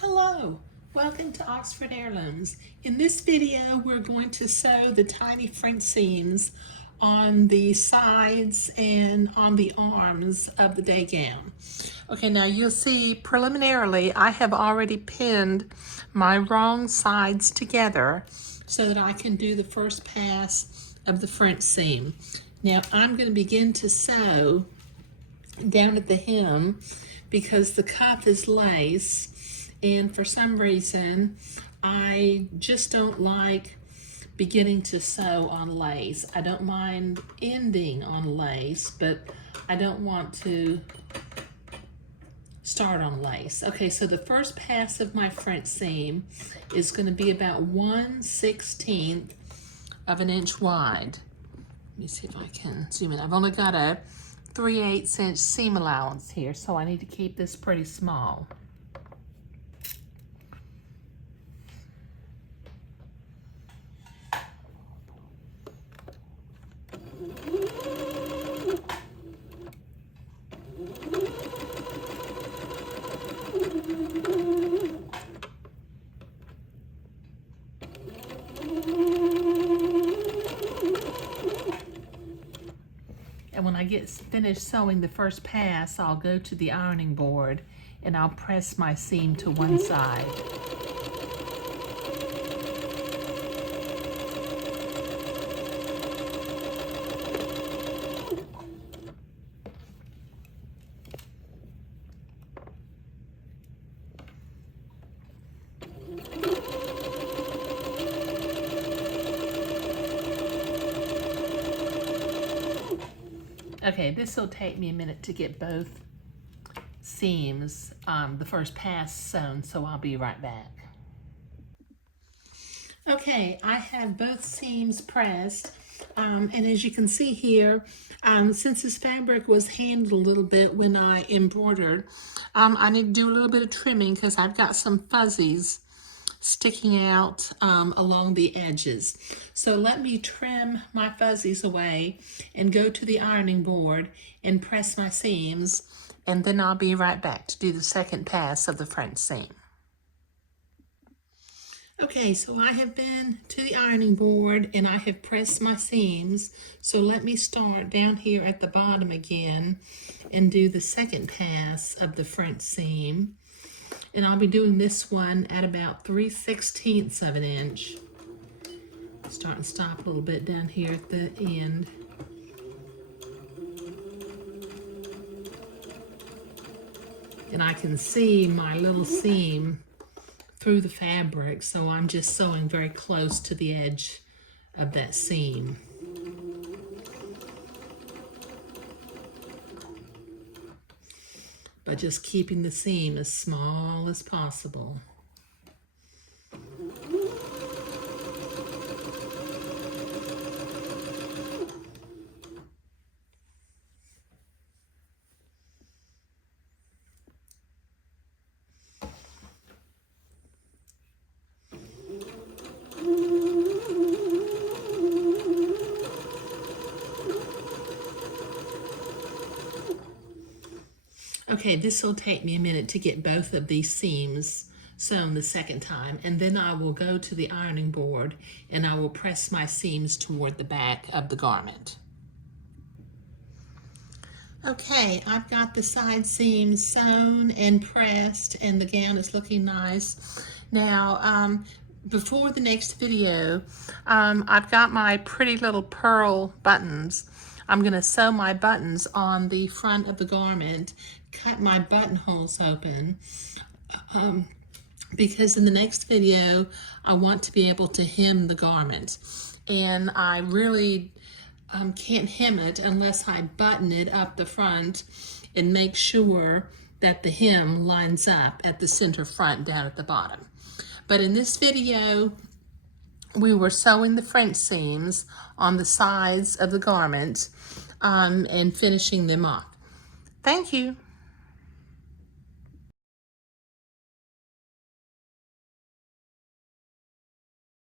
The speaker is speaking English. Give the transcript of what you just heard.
Hello, welcome to Oxford Heirlooms. In this video, we're going to sew the tiny French seams on the sides and on the arms of the day gown. Okay, now you'll see preliminarily, I have already pinned my wrong sides together so that I can do the first pass of the French seam. Now I'm going to begin to sew down at the hem because the cuff is lace, and for some reason I just don't like beginning to sew on lace. I don't mind ending on lace, but I don't want to start on lace. Okay, so the first pass of my French seam is going to be about 1/16 of an inch wide. Let me see if I can zoom in. I've only got a 3/8 inch seam allowance here, so I need to keep this pretty small. And when I get finished sewing the first pass, I'll go to the ironing board and I'll press my seam to one side. Okay, this will take me a minute to get both seams, the first pass sewn, so I'll be right back. Okay, I have both seams pressed, and as you can see here, since this fabric was handled a little bit when I embroidered, I need to do a little bit of trimming because I've got some fuzzies sticking out along the edges. So let me trim my fuzzies away and go to the ironing board and press my seams, and then I'll be right back to do the second pass of the French seam. Okay, so I have been to the ironing board and I have pressed my seams. So let me start down here at the bottom again and do the second pass of the French seam. And I'll be doing this one at about 3/16 of an inch. Start and stop a little bit down here at the end. And I can see my little seam through the fabric, so I'm just sewing very close to the edge of that seam. By just keeping the seam as small as possible. Okay, this will take me a minute to get both of these seams sewn the second time, and then I will go to the ironing board and I will press my seams toward the back of the garment. Okay, I've got the side seams sewn and pressed, and the gown is looking nice. Now, before the next video, I've got my pretty little pearl buttons. I'm going to sew my buttons on the front of the garment, cut my buttonholes open, because in the next video, I want to be able to hem the garment. And I really can't hem it unless I button it up the front and make sure that the hem lines up at the center front down at the bottom. But in this video, we were sewing the French seams on the sides of the garment and finishing them off. Thank you.